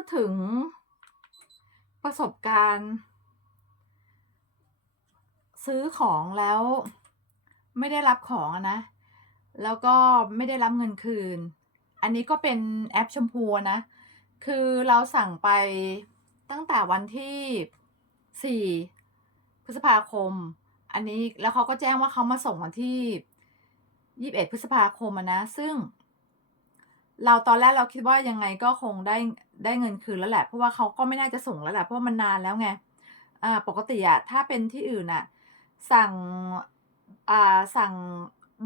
ดถึงประสบการณ์ ซื้อของแล้วไม่ได้รับของนะ แล้วก็ไม่ได้รับเงินคืน อันนี้ก็เป็นแอปชมพูนะ คือเราสั่งไปตั้งแต่วันที่4พฤษภาคม อันนี้แล้วเขาก็แจ้งว่าเขามาส่งวันที่21พฤษภาคมนะ ซึ่ง เราตอนแรกเราคิดว่ายังไงก็คงได้ ได้เงินคืนแล้วแหละ เพราะว่าเขาก็ไม่น่าจะส่งแล้วแหละเพราะามันนานแล้วไงอ่าปกติอะถ้าเป็นที่อื่นน่ะสั่งอ่าสั่ง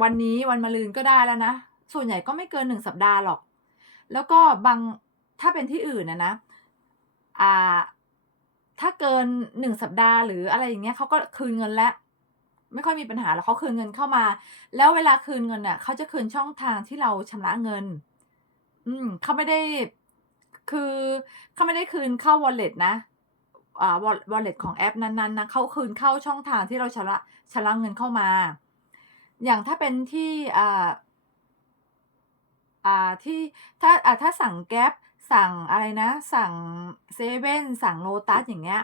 วันนี้วันมะรืนก็ได้แล้วนะ ส่วนใหญ่ก็ไม่เกิน1สัปดาห์หรอก แล้วก็บางถ้าเป็นที่อื่นอะนะอ่าถ้าเกิน1สัปดาห์หรืออะไรอย่างเงี้ยเขาก็คืนเงินแล้วไม่ค่อยมีปัญหาหรอกเขาคืนเงินเข้ามา แล้วเวลาคืนเงินน่ะเขาจะคืนช่องทางที่เราชำระเงิน อืมเขาไม่ได้ คือเขาไม่ได้คืนเข้า wallet นะอ่า wallet ของแอปนั้นๆนะเขาคืนเข้าช่องทางที่เราชำระชำระเงินเข้ามา อย่างถ้าเป็นที่อ่าอ่าที่ถ้าอ่าถ้าสั่ง Grab สั่งอะไรนะ สั่งเซเว่นสั่ง Lotus อย่างเงี้ย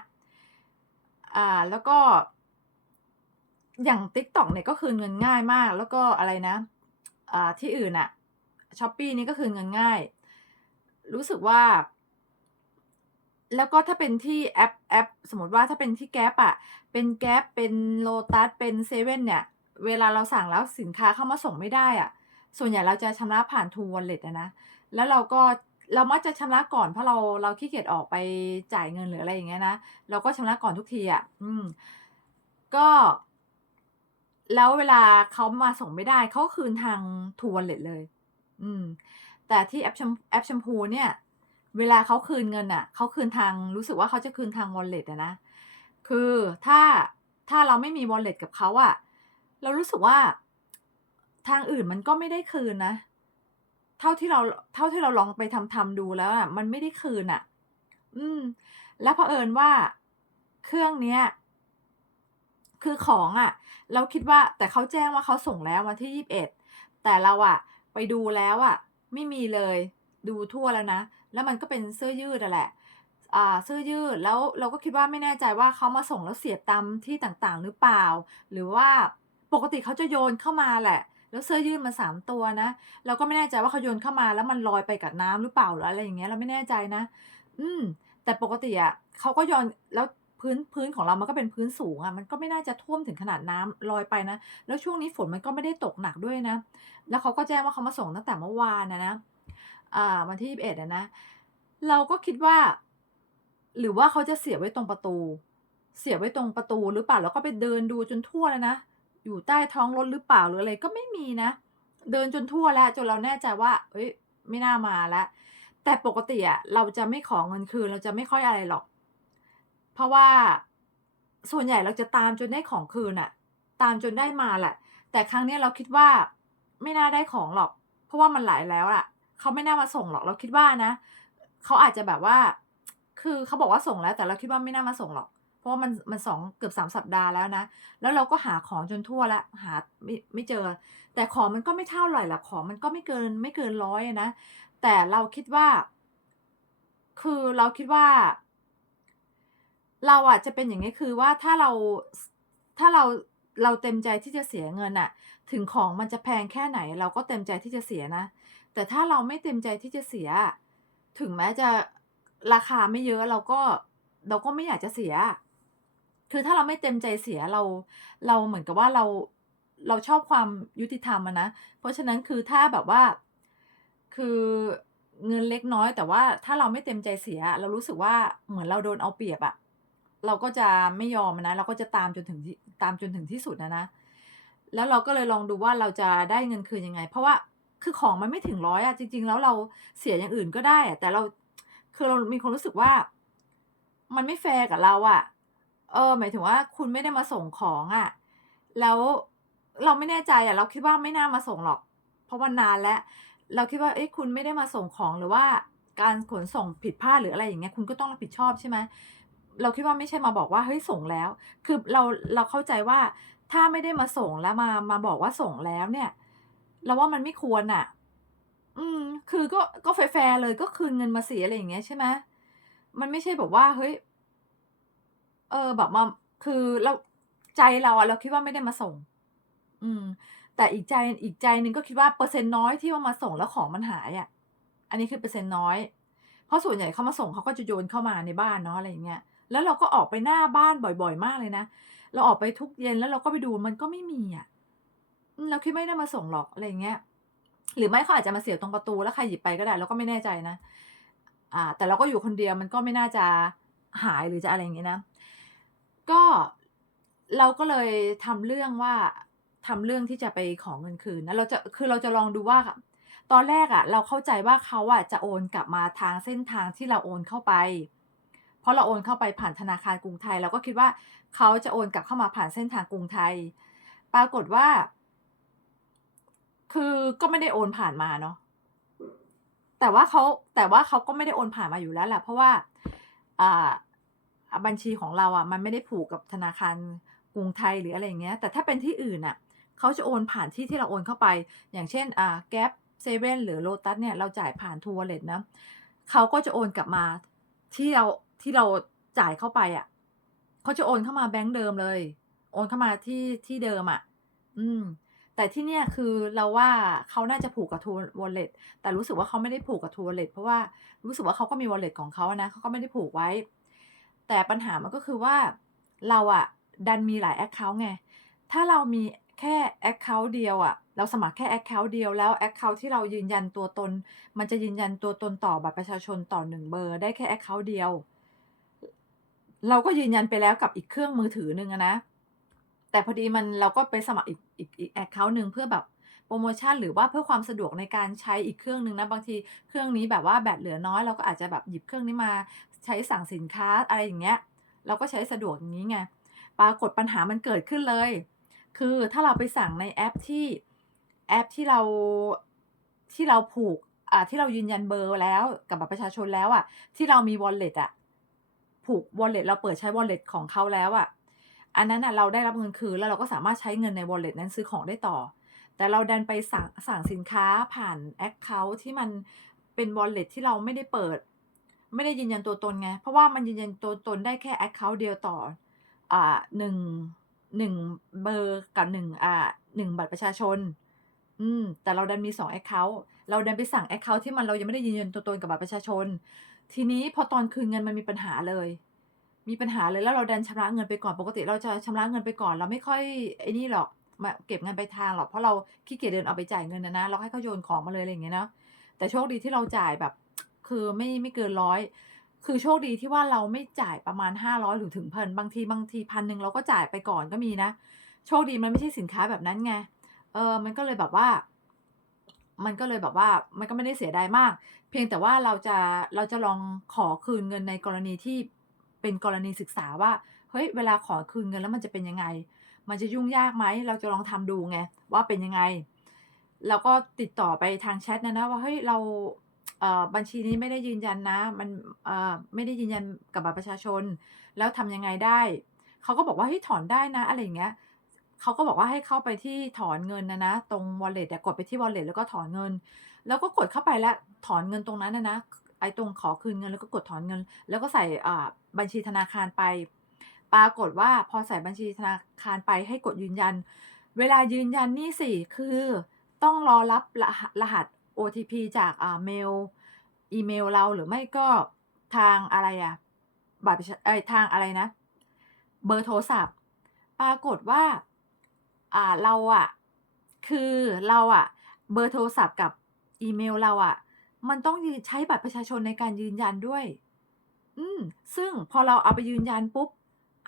อ่าแล้วก็ อย่าง TikTok เนี่ยก็คืนเงินง่ายมาก แล้วก็อะไรนะอ่าที่อื่นน่ะ Shopee นี่ก็คืนเงินง่าย รู้สึกว่า แล้วก็ถ้าเป็นที่แอปแอป สมมติว่าถ้าเป็นที่ Grab อะเป็น Grab เป็น Lotus เป็นเซเว่นเนี่ย เวลาเราสั่งแล้วสินค้าเข้ามาส่งไม่ได้อะส่วนใหญ่เราจะชำระผ่าน True Wallet อะนะ แล้วเราก็เรามักจะชำระก่อนเพราะเราเราขี้เกียจออกไปจ่ายเงินหรืออะไรอย่างเงี้ยนะ เราก็ชำระก่อนทุกทีอะอืม ก็ แล้วเวลาเขามาส่งไม่ได้ เขาคืนทาง True Wallet เลย อืม แต่ที่แอปชมแอปชมพูเนี่ย เวลาเขาคืนเงินน่ะเขาคืนทางรู้สึกว่าเขาจะคืนทาง wallet อะนะ คือถ้าถ้าเราไม่มี wallet กับเขาอะเรารู้สึกว่าทางอื่นมันก็ไม่ได้คืนนะ เท่าที่เราเท่าที่เราลองไปทำๆดูแล้วอะมันไม่ได้คืนน่ะอืม แล้วเผอิญว่าเครื่องเนี้ยคือของอะเราคิดว่าแต่เขาแจ้งว่าเขาส่งแล้ววันที่21แต่เราอะไปดูแล้วอะ ไม่มีเลยดูทั่วแล้วนะ แล้วมันก็เป็นเสื้อยืดอะแหละอ่าเสื้อยืดแล้วเราก็คิดว่าไม่แน่ใจว่าเขามาส่งแล้วเสียบตามที่ต่างๆ หรือเปล่า หรือว่าปกติเขาจะโยนเข้ามาแหละ แล้วเสื้อยืดมัน3ตัวนะเราก็ไม่แน่ใจว่าเขาโยนเข้ามาแล้วมันลอยไปกับน้ำหรือเปล่าหรืออะไรอย่างเงี้ยเราไม่แน่ใจนะ อืมแต่ปกติอะเขาก็โยนแล้ว พื้นพื้นของเรามันก็เป็นพื้นสูงอะมันก็ไม่น่าจะท่วมถึงขนาดน้ำลอยไปนะ แล้วช่วงนี้ฝนมันก็ไม่ได้ตกหนักด้วยนะ แล้วเขาก็แจ้งว่าเขามาส่งตั้งแต่เมื่อวานอะนะอ่าวันที่21อะนะ เราก็คิดว่า หรือว่าเขาจะเสียไว้ตรงประตู เสียไว้ตรงประตูหรือเปล่าเราก็ไปเดินดูจนทั่วเลยนะอยู่ใต้ท้องรถหรือเปล่าหรืออะไรก็ไม่มีนะ เดินจนทั่วแล้วจนเราแน่ใจว่าเฮ้ย ไม่น่ามาแล้วแต่ปกติอะเราจะไม่ขอเงินคืนเราจะไม่ค่อยอะไรหรอก เพราะว่าส่วนใหญ่เราจะตามจนได้ของคืนน่ะตามจนได้มาแหละ แต่ครั้งนี้เราคิดว่าไม่น่าได้ของหรอก เพราะว่ามันหลายแล้วอะเขาไม่น่ามาส่งหรอกเราคิดว่านะเขาอาจจะแบบว่า คือเขาบอกว่าส่งแล้ว แต่เราคิดว่าไม่น่ามาส่งหรอก เพราะว่ามันมัน2เกือบ3สัปดาห์แล้วนะ แล้วเราก็หาของจนทั่วแล้วหาไม่ไม่เจอ แต่ของมันก็ไม่เท่าไรหรอกของมันก็ไม่เกินไม่เกิน100อะนะแต่เราคิดว่า คือเราคิดว่า เราอะจะเป็นอย่างงี้คือว่าถ้าเราถ้าเราเราเต็มใจที่จะเสียเงินน่ะถึงของมันจะแพงแค่ไหน เราก็เต็มใจที่จะเสียนะ แต่ถ้าเราไม่เต็มใจที่จะเสีย ถึงแม้จะราคาไม่เยอะเราก็เราก็ไม่อยากจะเสีย คือถ้าเราไม่เต็มใจเสียเรา เราเหมือนกับว่าเราเราชอบความยุติธรรมนะ เพราะฉะนั้นคือถ้าแบบว่าคือเงินเล็กน้อย แต่ว่าถ้าเราไม่เต็มใจเสีย เรารู้สึกว่าเหมือนเราโดนเอาเปรียบอะ เราก็จะไม่ยอมนะ เราก็จะตามจนถึงตามจนถึงที่สุดอะนะ แล้วเราก็เลยลองดูว่าเราจะได้เงินคืนยังไง เพราะว่าคือของมันไม่ถึง100อะจริง ๆ แล้วเราเสียอย่างอื่นก็ได้อะแต่เราคือเรามีความรู้สึกว่า มันไม่แฟร์กับเราอะเออ หมายถึงว่าคุณไม่ได้มาส่งของอะแล้วเราไม่แน่ใจอะเราคิดว่าไม่น่ามาส่งหรอก เพราะมันนานแล้ว เราคิดว่าเอ๊ะคุณไม่ได้มาส่งของหรือว่าการขนส่งผิดพลาดหรืออะไรอย่างเงี้ยคุณก็ต้องรับผิดชอบใช่ไหม เราคิดว่าไม่ใช่มาบอกว่าเฮ้ยส่งแล้ว คือเราเราเข้าใจว่าถ้าไม่ได้มาส่งแล้วมามาบอกว่าส่งแล้วเนี่ย เราว่ามันไม่ควรน่ะ อืม คือก็ก็แฟร์เลยก็คืนเงินมาเสิอะไรอย่างเงี้ยใช่ไหมมันไม่ใช่แบบว่าเฮ้ย เออแบบมาคือเราใจเราอะเราคิดว่าไม่ได้มาส่ง อืม แต่อีกใจอีกใจหนึ่งก็คิดว่าเปอร์เซ็นต์น้อยที่ว่ามาส่งแล้วของมันหายอะอันนี้คือเปอร์เซ็นต์น้อย เพราะส่วนใหญ่เขามาส่งเขาก็จะโยนเข้ามาในบ้านเนาะอะไรอย่างเงี้ย แล้วเราก็ออกไปหน้าบ้านบ่อย ๆ มากเลยนะ เราออกไปทุกเย็นแล้วเราก็ไปดูมันก็ไม่มีอะเราคิดไม่ได้มาส่งหรอกอะไรเงี้ย หรือไม่เขาอาจจะมาเสียบตรงประตูแล้วใครหยิบไปก็ได้เราก็ไม่แน่ใจนะ อ่า แต่เราก็อยู่คนเดียวมันก็ไม่น่าจะหายหรือจะอะไรอย่างงี้นะ ก็เราก็เลยทำเรื่องว่าทำเรื่องที่จะไปขอเงินคืนนะเราจะคือเราจะลองดูว่า ตอนแรกอะเราเข้าใจว่าเขาอะจะโอนกลับมาทางเส้นทางที่เราโอนเข้าไป ราะเราโอนเข้าไปผ่านธนาคารกรุงไทย เราก็คิดว่าเขาจะโอนกลับเข้ามาผ่านเส้นทางกรุงไทย ปรากฏว่า คือก็ไม่ได้โอนผ่านมาเนาะแต่ว่าเขาแต่ว่าเขาก็ไม่ได้โอนผ่านมาอยู่แล้วแหละเพราะว่าอ่าบัญชีของเราอะมันไม่ได้ผูกกับธนาคารกรุงไทยหรืออะไรเงี้ย แต่ถ้าเป็นที่อื่นน่ะเขาจะโอนผ่านที่ที่เราโอนเข้าไป อย่างเช่นอ่า Gap เซเว่นหรือ Lotus เนี่ยเราจ่ายผ่าน True Wallet นะเขาก็จะโอนกลับมาที่เรา ที่เราจ่ายเข้าไปอะเขาจะโอนเข้ามาแบงก์เดิมเลย โอนเข้ามาที่ที่เดิมอะอืม แต่ที่เนี่ยคือเราว่าเขาน่าจะผูกกับ True Wallet แต่รู้สึกว่าเขาไม่ได้ผูกกับ True Wallet เพราะว่ารู้สึกว่าเขาก็มี Wallet ของเขาอะนะเขาก็ไม่ได้ผูกไว้ แต่ปัญหามันก็คือว่าเราอะดันมีหลายแอ็กเคานต์ไง ถ้าเรามีแค่แอ็กเคานต์เดียวอะเราสมัครแค่แอ็กเคานต์เดียวแล้วแอ็กเคานต์ที่เรายืนยันตัวตน มันจะยืนยันตัวตนต่อบัตรประชาชนต่อ 1 เบอร์ ได้แค่แอ็กเคานต์เดียว เราก็ยืนยันไปแล้วกับอีกเครื่องมือถือหนึ่งนะ แต่พอดีมันเราก็ไปสมัครอีกอีกอีกแอ็กเคานต์หนึ่งเพื่อแบบโพรโมชั่นหรือว่าเพื่อความสะดวกในการใช้อีกเครื่องหนึ่งนะบางทีเครื่องนี้แบบว่าแบตเหลือน้อยเราก็อาจจะแบบหยิบเครื่องนี้มาใช้สั่งสินค้าอะไรอย่างเงี้ย เราก็ใช้สะดวกอย่างงี้ไงปรากฏปัญหามันเกิดขึ้นเลย คือถ้าเราไปสั่งในแอปที่แอปที่เราที่เราผูกอ่าที่เรายืนยันเบอร์แล้วกับบัตรประชาชนแล้วอะที่เรามี Wallet อะ ผูก Wallet เราเปิดใช้ Wallet ของเขาแล้วอะอันนั้นน่ะเราได้รับเงินคืนแล้วเราก็สามารถใช้เงินใน Wallet นั้นซื้อของได้ต่อ แต่เราดันไปสั่งสั่งสินค้าผ่านแอ็กเคานต์ที่มันเป็น Wallet ที่เราไม่ได้เปิด ไม่ได้ยืนยันตัวตนไง เพราะว่ามันยืนยันตัวตนได้แค่แอ็กเคานต์เดียวต่ออ่า1 1เบอร์กับ1อ่า1บัตรประชาชน อืมแต่เราดันมี2แอ็กเคานต์เราดันไปสั่งแอ็กเคานต์ที่มันเรายังไม่ได้ยืนยันตัวตนกับบัตรประชาชน ทีนี้พอตอนคืนเงินมันมีปัญหาเลย มีปัญหาเลยแล้วเราดันชำระเงินไปก่อนปกติ เราจะชำระเงินไปก่อน เราไม่ค่อยไอ้นี่หรอกมาเก็บเงินไปทางหรอกเพราะเราขี้เกียจเดินออกไปจ่ายเงินอะนะเราให้เขาโยนของมาเลยอะไรอย่างเงี้ยเนาะแต่โชคดีที่เราจ่ายแบบ คือไม่ไม่เกิน100คือโชคดีที่ว่าเราไม่จ่ายประมาณ 500หรือถึง1,000บางทีบางที1,000เราก็จ่ายไปก่อนก็มีนะโชคดีมันไม่ใช่สินค้าแบบนั้นไงเออมันก็เลยแบบว่า มันก็เลยแบบว่า มันก็ไม่ได้เสียดายมาก พียงแต่ว่าเราจะเราจะลองขอคืนเงินในกรณีที่เป็นกรณีศึกษาว่าเฮ้ยเวลาขอคืนเงินแล้วมันจะเป็นยังไง มันจะยุ่งยากไหมเราจะลองทำดูไงว่าเป็นยังไงเราก็ติดต่อไปทางแชตนะนะว่าเฮ้ยเราเบัญชีนี้ไม่ได้ยืนยันนะ มันไม่ได้ยืนยันกับบัตรประชาชน แล้วทำยังไงได้ เขาก็บอกว่าเฮ้ยถอนได้นะอะไรอย่างเงี้ย เขาก็บอกว่าให้เข้าไปที่ถอนเงินอะนะ ตรง Wallet อะกดไปที่ Wallet แล้วก็ถอนเงินเราก็กดเข้าไปแล้วถอนเงินตรงนั้นอะนะไอ้ตรงขอคืนเงินแล้วก็กดถอนเงิน แล้วก็ใส่บัญชีธนาคารไป ปรากฏว่าพอใส่บัญชีธนาคารไปให้กดยืนยัน เวลายืนยันนี่สิคือต้องรอรับรหัส OTP จากอ่าเมลอีเมลเราหรือไม่ก็ทางอะไรอะบัตรประชาเอ๊ยทางอะไรนะ เบอร์โทรศัพท์ ปรากฏว่า อ่าเราอะ คือเราอะ เบอร์โทรศัพท์กับอีเมลเราอะ มันต้องยืนใช้บัตรประชาชนในการยืนยันด้วย อืม ซึ่งพอเราเอาไปยืนยันปุ๊บ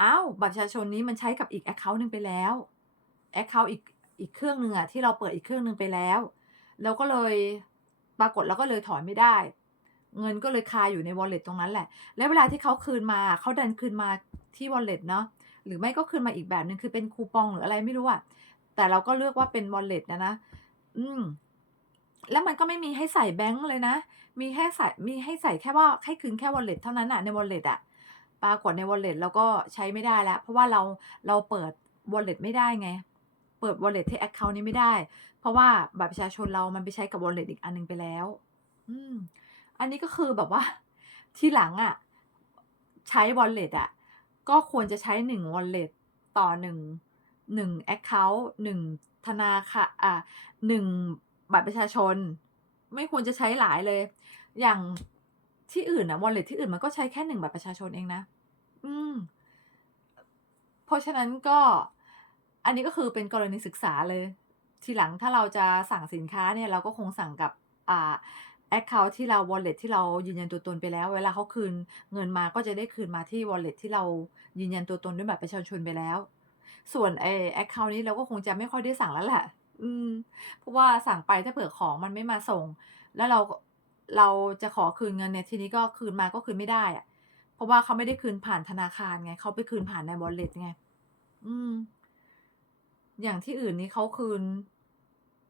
อ้าวบัตรประชาชนนี้มันใช้กับอีกแอ็กเคานต์หนึ่งไปแล้วแอ็กเคานต์อีกอีกเครื่องหนึ่งอะที่เราเปิดอีกเครื่องหนึ่งไปแล้วเราก็เลยปรากฏเราก็เลยถอนไม่ได้ เงินก็เลยคาอยู่ใน Wallet ตรงนั้นแหละ แล้วเวลาที่เขาคืนมาเขาดันคืนมาที่ Wallet เนาะ หรือไม่ก็คืนมาอีกแบบหนึ่งคือเป็นคูปองหรืออะไรไม่รู้อะแต่เราก็เลือกว่าเป็น Wallet อะนะ อืม แล้วมันก็ไม่มีให้ใส่แบงก์เลยนะ มีแค่ใส่มีให้ใส่แค่ว่าให้คืนแค่ Wallet เท่านั้นน่ะใน Wallet อะปรากฏใน Wallet เราก็ใช้ไม่ได้แล้ว เพราะว่าเราเราเปิด Wallet ไม่ได้ไง เปิด Wallet ที่แอ็กเคานต์นี้ไม่ได้ เพราะว่าบัตรประชาชนเรามันไปใช้กับ Wallet อีกอันหนึ่งไปแล้ว อืม อันนี้ก็คือแบบว่า ทีหลังอะใช้ wallet อะ ก็ควรจะใช้1 wallet ต่อ1 1แอ็กเคานต์1ธนาคารอ่า1บัตรประชาชน ไม่ควรจะใช้หลายเลย อย่างที่อื่นน่ะ wallet ที่อื่นมันก็ใช้แค่1บัตรประชาชนเองนะ อืม เพราะฉะนั้นก็อันนี้ก็คือเป็นกรณีศึกษาเลย ทีหลังถ้าเราจะสั่งสินค้าเนี่ย เราก็คงสั่งกับ อ่า แอ็กเคานต์ที่เรา wallet ที่เรายืนยันตัวตนไปแล้ว เวลาเขาคืนเงินมาก็จะได้คืนมาที่ wallet ที่เรายืนยันตัวตนด้วยบัตรประชาชนไปแล้ว ส่วนไอ้แอ็กเคานต์นี้เราก็คงจะไม่ค่อยได้สั่งแล้วแหละอืมเพราะว่าสั่งไปถ้าเผื่อของมันไม่มาส่ง แล้วเราเราจะขอคืนเงินเนี่ยทีนี้ก็คืนมาก็คืนไม่ได้อะเพราะว่าเขาไม่ได้คืนผ่านธนาคารไงเขาไปคืนผ่านใน wallet ไง อืม อย่างที่อื่นนี่เขาคืน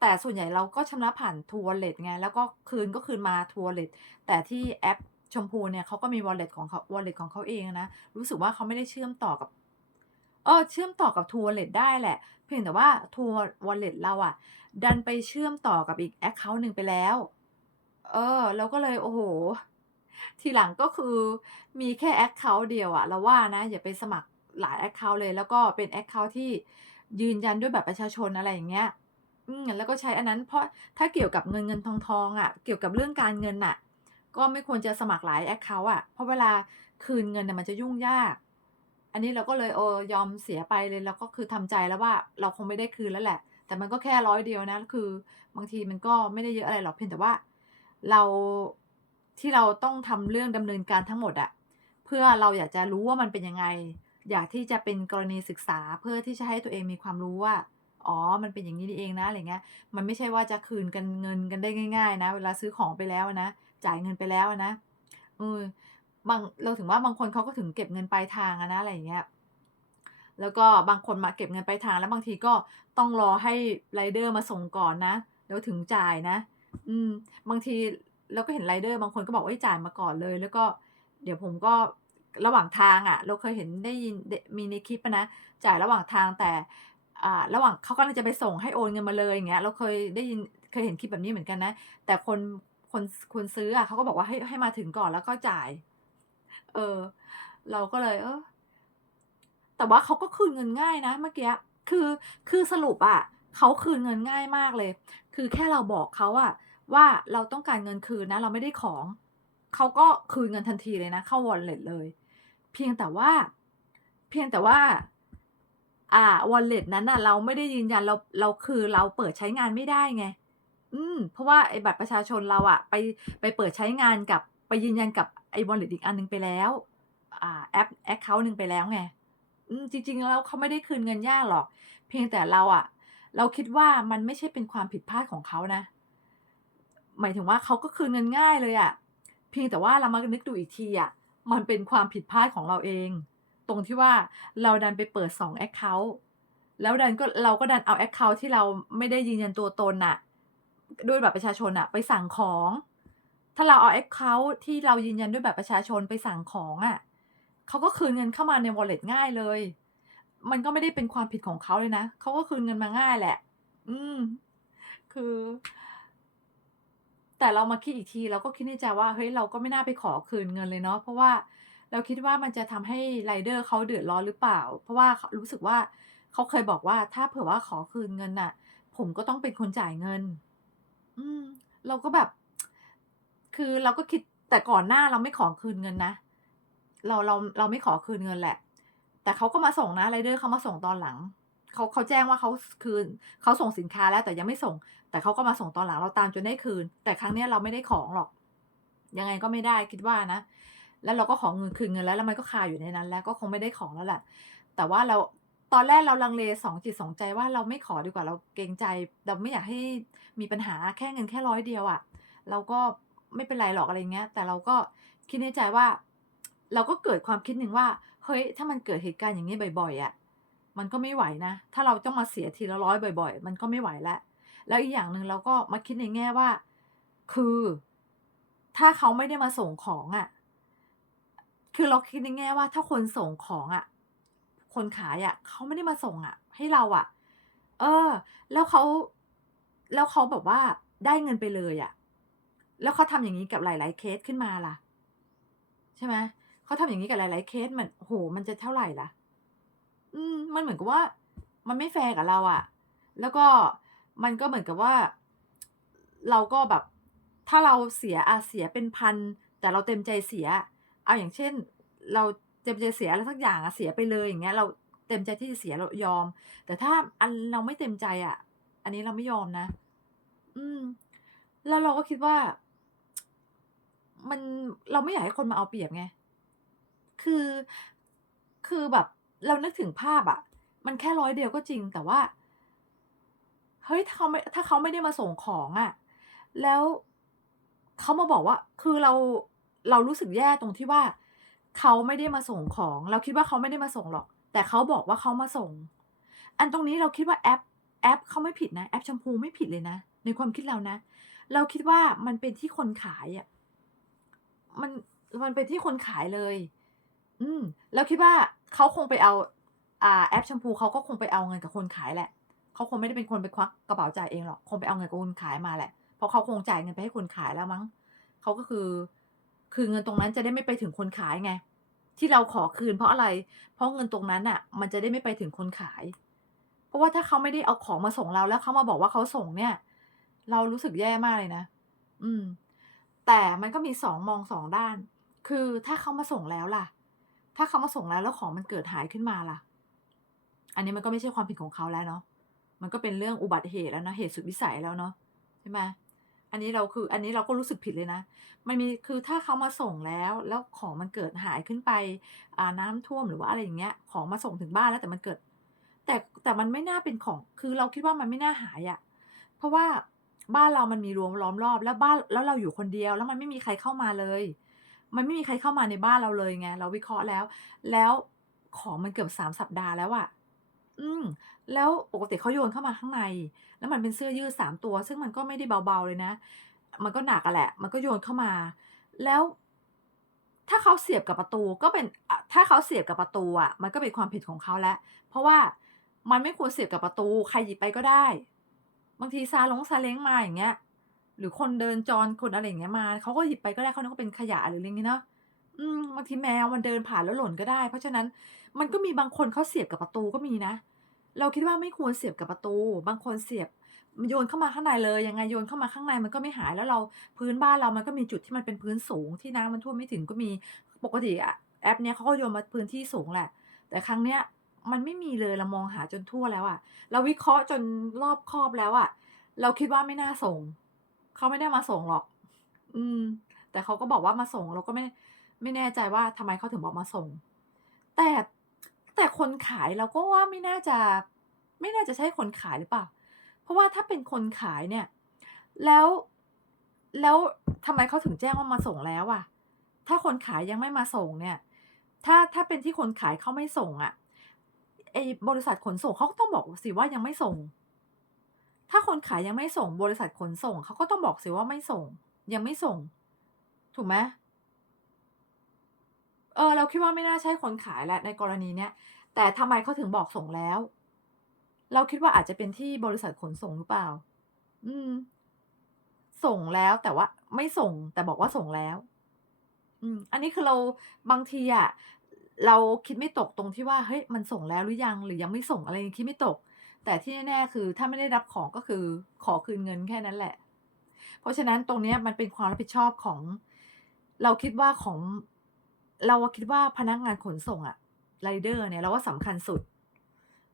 แต่ส่วนใหญ่เราก็ชำระผ่าน True Wallet ไง แล้วก็คืนก็คืนมา True Wallet แต่ที่แอปชมพูเนี่ยเขาก็มี wallet ของเขา wallet ของเขาเองนะ รู้สึกว่าเขาไม่ได้เชื่อมต่อกับเออเชื่อมต่อกับ True Wallet ได้แหละ เพียงแต่ว่า True Wallet เราอะดันไปเชื่อมต่อกับอีกแอ็กเคาน์หนึ่งไปแล้ว เออเราก็เลยโอ้โฮทีหลังก็คือมีแค่แอ็กเคาน์เดียวอะเราว่านะ อย่าไปสมัครหลายแอ็กเคาน์เลย แล้วก็เป็นแอ็กเคาน์ที่ยืนยันด้วยแบัตรประชาชนอะไรอย่างเงี้ย อืมแล้วก็ใช้อันนั้นเพราะถ้าเกี่ยวกับเงินๆทองๆองอะเกี่ยวกับเรื่องการเงินน่ะ ก็ไม่ควรจะสมัครหลายแอ็กเคานต์อะเพราะเวลาคืนเงินน่ะมันจะยุ่งยาก อันนี้เราก็เลยเอยอมเสียไปเลยเราก็คือทำใจแล้วว่าเราคงไม่ได้คืนแล้วแหละ แต่มันก็แค่100เดียวนะคือบางทีมันก็ไม่ได้เยอะอะไรหรอกเพียงแต่ว่า เราที่เราต้องทำเรื่องดำเนินการทั้งหมดอะเพื่อเราอยากจะรู้ว่ามันเป็นยังไง อยากที่จะเป็นกรณีศึกษาเพื่อที่จะให้ตัวเองมีความรู้ว่า อ๋อ มันเป็นอย่างงี้นี่เองนะอะไรเงี้ย มันไม่ใช่ว่าจะคืนกันเงินกันได้ง่าย ๆ นะ เวลาซื้อของไปแล้วนะ จ่ายเงินไปแล้วนะเออบางเราถึงว่าบางคนเขาก็ถึงเก็บเงินปลายทางอะนะอะไรเงี้ย แล้วก็บางคนมาเก็บเงินปลายทางแล้วบางทีก็ต้องรอให้ไรเดอร์มาส่งก่อนนะ แล้วถึงจ่ายนะ อืม บางทีเราก็เห็นไรเดอร์บางคนก็บอกเฮ้ยจ่ายมาก่อนเลย แล้วก็เดี๋ยวผมก็ระหว่างทางอะเราเคยเห็นได้ยินมีในคลิปนะ จ่ายระหว่างทางแต่ ระหว่างเขากำลังจะไปส่งให้โอนเงินมาเลยอย่างเงี้ยเราเคยได้ยินเคยเห็นคลิปแบบนี้เหมือนกันนะ แต่คนคนคนซื้ออะเขาก็บอกว่าให้ให้มาถึงก่อนแล้วก็จ่าย เออ เราก็เลย เออแต่ว่าเขาก็คืนเงินง่ายนะเมื่อกี้คือคือสรุปอะเขาคืนเงินง่ายมากเลย คือแค่เราบอกเขาอะว่าเราต้องการเงินคืนนะ เราไม่ได้ของเขาก็คืนเงินทันทีเลยนะ เข้า wallet เลย เพียงแต่ว่า เพียงแต่ว่า อ่า wallet นั้นน่ะ เราไม่ได้ยืนยันเราเราคือเราเปิดใช้งานไม่ได้ไง อืม เพราะว่าไอ้บัตรประชาชนเราอะ ไปไปเปิดใช้งานกับไปยืนยันกับไอ้ wallet อีกอันหนึ่งไปแล้ว อ่าแอปแอ็กเคานต์หนึ่งไปแล้วไงอืมจริง ๆ แล้วเขาไม่ได้คืนเงินยากหรอก เพียงแต่เราอะ เราคิดว่ามันไม่ใช่เป็นความผิดพลาดของเขานะ หมายถึงว่าเขาก็คืนเงินง่ายเลยอะ เพียงแต่ว่าเรามานึกดูอีกทีอะ มันเป็นความผิดพลาดของเราเอง ตรงที่ว่าเราดันไปเปิด2แอ็กเคานต์แล้วดันก็เราก็ดันเอาแอ็กเคานต์ที่เราไม่ได้ยืนยันตัวตนน่ะด้วยบัตรประชาชนน่ะไปสั่งของ ถ้าเราเอาแอ็กเคานต์ที่เรายืนยันด้วยบัตรประชาชนไปสั่งของอะเขาก็คืนเงินเข้ามาใน wallet ง่ายเลย มันก็ไม่ได้เป็นความผิดของเขาเลยนะเขาก็คืนเงินมาง่ายแหละ อืม คือ แต่เรามาคิดอีกทีเราก็คิดในใจว่าเฮ้ยเราก็ไม่น่าไปขอคืนเงินเลยเนาะเพราะว่า เราคิดว่ามันจะทำให้ไรเดอร์เขาเดือดร้อนหรือเปล่า เพราะว่ารู้สึกว่าเขาเคยบอกว่าถ้าเผื่อว่าขอคืนเงินน่ะ ผมก็ต้องเป็นคนจ่ายเงิน อืม เราก็แบบ คือเราก็คิดแต่ก่อนหน้าเราไม่ขอคืนเงินนะเราเราเราไม่ขอคืนเงินแหละ แต่เขาก็มาส่งนะไรเดอร์เขามาส่งตอนหลังเขาเขาแจ้งว่าเขาคืนเขาส่งสินค้าแล้วแต่ยังไม่ส่ง แต่เขาก็มาส่งตอนหลังเราตามจนได้คืน แต่ครั้งเนี้ยเราไม่ได้ของหรอก ยังไงก็ไม่ได้คิดว่านะ แล้วเราก็ขอเงินคืนเงินแล้วแล้วมันก็คาอยู่ในนั้น แล้วก็คงไม่ได้ของแล้วแหละแต่ว่าเราตอนแรกเราลังเล2จิต2ใจว่าเราไม่ขอดีกว่าเราเกรงใจ เราไม่อยากให้มีปัญหาแค่เงินแค่100เดียวอะเราก็ไม่เป็นไรหรอกอะไรเงี้ย แต่เราก็คิดในใจว่า เราก็เกิดความคิดหนึ่งว่าเฮ้ยถ้ามันเกิดเหตุการณ์อย่างงี้บ่อยๆอะมันก็ไม่ไหวนะ ถ้าเราต้องมาเสียทีละ100บ่อย ๆ มันก็ไม่ไหวแล้วแล้วอีกอย่างหนึ่งเราก็มาคิดในแง่ว่า คือ ถ้าเขาไม่ได้มาส่งของอะ คือเราคิดในแง่ว่าถ้าคนส่งของอะคนขายอะเขาไม่ได้มาส่งอะให้เราอะเออ แล้วเขาแล้วเขาแบบว่าได้เงินไปเลยอะแล้วเขาทำอย่างงี้กับหลาย ๆ เคสขึ้นมาล่ะ ใช่ไหมเขาทำอย่างงี้กับหลาย ๆ เคสมันโอ้โฮมันจะเท่าไหร่ล่ะ อืม มันเหมือนกับว่า มันไม่แฟร์กับเราอะแล้วก็มันก็เหมือนกับว่า เราก็แบบ ถ้าเราเสียอาเสียเป็น1,000แต่เราเต็มใจเสีย เอาอย่างเช่น เราเต็มใจเสียอะไรสักอย่างอะเสียไปเลยอย่างเงี้ย เราเต็มใจที่จะเสียเรายอม แต่ถ้าอันเราไม่เต็มใจอะอันนี้เราไม่ยอมนะ อืม แล้วเราก็คิดว่า มันเราไม่อยากให้คนมาเอาเปรียบไง คือ คือแบบ เรานึกถึงภาพอะมันแค่100เดียวก็จริง แต่ว่าเฮ้ยถ้าเขาไม่ถ้าเขาไม่ได้มาส่งของอะแล้วเขามาบอกว่า คือเรา เรารู้สึกแย่ตรงที่ว่า เขาไม่ได้มาส่งของ เราคิดว่าเขาไม่ได้มาส่งหรอก แต่เขาบอกว่าเขามาส่ง อันตรงนี้เราคิดว่าแอปแอปเขาไม่ผิดนะแอปแชมพูไม่ผิดเลยนะ ในความคิดเรานะ เราคิดว่ามันเป็นที่คนขายอะมันมันเป็นที่คนขายเลย อืมเราคิดว่าเขาคงไปเอา อ่า แอปแชมพูเขาก็คงไปเอาเงินกับคนขายแหละเขาคงไม่ได้เป็นคนไปควักกระเป๋าจ่ายเองหรอกคงไปเอาเงินกับคนขายมาแหละเพราะเขาคงจ่ายเงินไปให้คนขายแล้วมั้งเขาก็คือ คือเงินตรงนั้นจะได้ไม่ไปถึงคนขายไง ที่เราขอคืนเพราะอะไร เพราะเงินตรงนั้นน่ะ มันจะได้ไม่ไปถึงคนขาย เพราะว่าถ้าเขาไม่ได้เอาของมาส่งเราแล้วเขามาบอกว่าเขาส่งเนี่ย เรารู้สึกแย่มากเลยนะ อืม แต่มันก็มี2มอง2ด้าน คือถ้าเขามาส่งแล้วล่ะ ถ้าเขามาส่งแล้วแล้วของมันเกิดหายขึ้นมาล่ะ อันนี้มันก็ไม่ใช่ความผิดของเขาแล้วเนาะ มันก็เป็นเรื่องอุบัติเหตุแล้วเนาะ เหตุสุดวิสัยแล้วเนาะ ใช่ไหม อันนี้เราคืออันนี้เราก็รู้สึกผิดเลยนะ มันมีคือถ้าเขามาส่งแล้วแล้วของมันเกิดหายขึ้นไปอ่าน้ำท่วมหรือว่าอะไรอย่างเงี้ย ของมาส่งถึงบ้านแล้วแต่มันเกิด แต่แต่มันไม่น่าเป็นของ คือเราคิดว่ามันไม่น่าหายอะเพราะว่าบ้านเรามันมีรั้วล้อมรอบ แล้วบ้านแล้วเราอยู่คนเดียว แล้วมันไม่มีใครเข้ามาเลย มันไม่มีใครเข้ามาในบ้านเราเลยไงเราวิเคราะห์แล้ว แล้วของมันเกือบ3สัปดาห์แล้วอะ อืม แล้วปกติเขาโยนเข้ามาข้างใน แล้วมันเป็นเสื้อยืด3ตัว ซึ่งมันก็ไม่ได้เบาๆเลยนะ มันก็หนักอะแหละ มันก็โยนเข้ามา แล้ว ถ้าเขาเสียบกับประตูก็เป็นถ้าเขาเสียบกับประตูอะมันก็เป็นความผิดของเขาแล้ว เพราะว่ามันไม่ควรเสียบกับประตู ใครหยิบไปก็ได้ บางทีซาลงซาเล้งมาอย่างเงี้ย หรือคนเดินจรคนอะไรอย่างเงี้ยมาเขาก็หยิบไปก็ได้เขานึกว่าเป็นขยะหรืออะไรเงี้เนาะอืมบางทีแมวมันเดินผ่านแล้วหล่นก็ได้ เพราะฉะนั้นมันก็มีบางคนเขาเสียบกับประตูก็มีนะเเราคิดว่าไม่ควรเสียบกับประตู บางคนเสียบโยนเข้ามาข้างในเลยยังไงโยนเข้ามาข้างในมันก็ไม่หายแล้วเราพื้นบ้านเรามันก็มีจุดที่มันเป็นพื้นสูงที่น้ำมันท่วมไม่ถึงก็มีปกติแอปเนี้ยเขาก็โยนมาพื้นที่สูงแหละ แต่ครั้งเนี้ยมันไม่มีเลยเรามองหาจนทั่วแล้วอะเราวิเคราะห์จนรอบครอบแล้วอะเราคิดว่าไม่น่าส่งเขาไม่ได้มาส่งหรอก อืม แต่เขาก็บอกว่ามาส่งเราก็ไม่ไม่แน่ใจว่าทำไมเขาถึงบอกมาส่ง แต่ แต่คนขายเราก็ว่าไม่น่าจะไม่น่าจะใช่คนขายหรือเปล่า เพราะว่าถ้าเป็นคนขายเนี่ย แล้วแล้วทำไมเขาถึงแจ้งว่ามาส่งแล้วอะถ้าคนขายยังไม่มาส่งเนี่ย ถ้าถ้าเป็นที่คนขายเขาไม่ส่งอะไอบริษัทขนส่งเขาก็ต้องบอกสิว่ายังไม่ส่ง ถ้าคนขายยังไม่ส่ง บริษัทขนส่งเขาก็ต้องบอกสิว่าไม่ส่ง ยังไม่ส่ง ถูกไหม? เออเราคิดว่าไม่น่าใช่คนขายแหละในกรณีเนี้ยแต่ทำไมเขาถึงบอกส่งแล้ว เราคิดว่าอาจจะเป็นที่บริษัทขนส่งหรือเปล่า อืม ส่งแล้วแต่ว่าไม่ส่ง แต่บอกว่าส่งแล้ว อืม อันนี้คือเราบางทีอะเราคิดไม่ตกตรงที่ว่าเฮ้ยมันส่งแล้วหรือยังหรือยังไม่ส่งอะไรนี้คิดไม่ตก แต่ที่แน่ๆคือ ถ้าไม่ได้รับของก็คือขอคืนเงินแค่นั้นแหละ เพราะฉะนั้นตรงเนี้ยมันเป็นความรับผิดชอบของ เราคิดว่าของ เราคิดว่าพนักงานขนส่งอะไรเดอร์เนี่ยเราว่าสำคัญสุด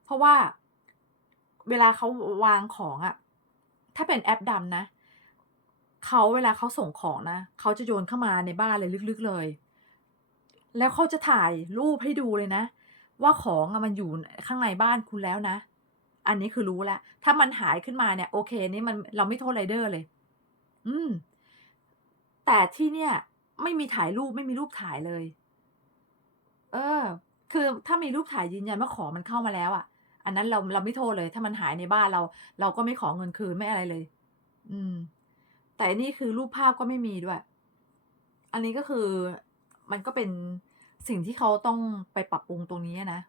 เพราะว่าเวลาเขาวางของอะถ้าเป็นแอปดำนะเขาเวลาเขาส่งของนะเขาจะโยนเข้ามาในบ้านเลยลึกๆเลย แล้วเขาจะถ่ายรูปให้ดูเลยนะ ว่าของอะมันอยู่ข้างในบ้านคุณแล้วนะ อันนี้คือรู้แล้ว ถ้ามันหายขึ้นมาเนี่ย โอเค นี่มันเราไม่โทษไรเดอร์เลย อืม แต่ที่เนี่ย ไม่มีถ่ายรูปไม่มีรูปถ่ายเลย เออ คือถ้ามีรูปถ่ายยืนยันว่าของมันเข้ามาแล้วอะอันนั้นเราเราไม่โทษเลย ถ้ามันหายในบ้านเรา เราก็ไม่ขอเงินคืนไม่อะไรเลย อืม แต่นี่คือรูปภาพก็ไม่มีด้วย อันนี้ก็คือมันก็เป็นสิ่งที่เขาต้องไปปรับปรุงตรงนี้นะ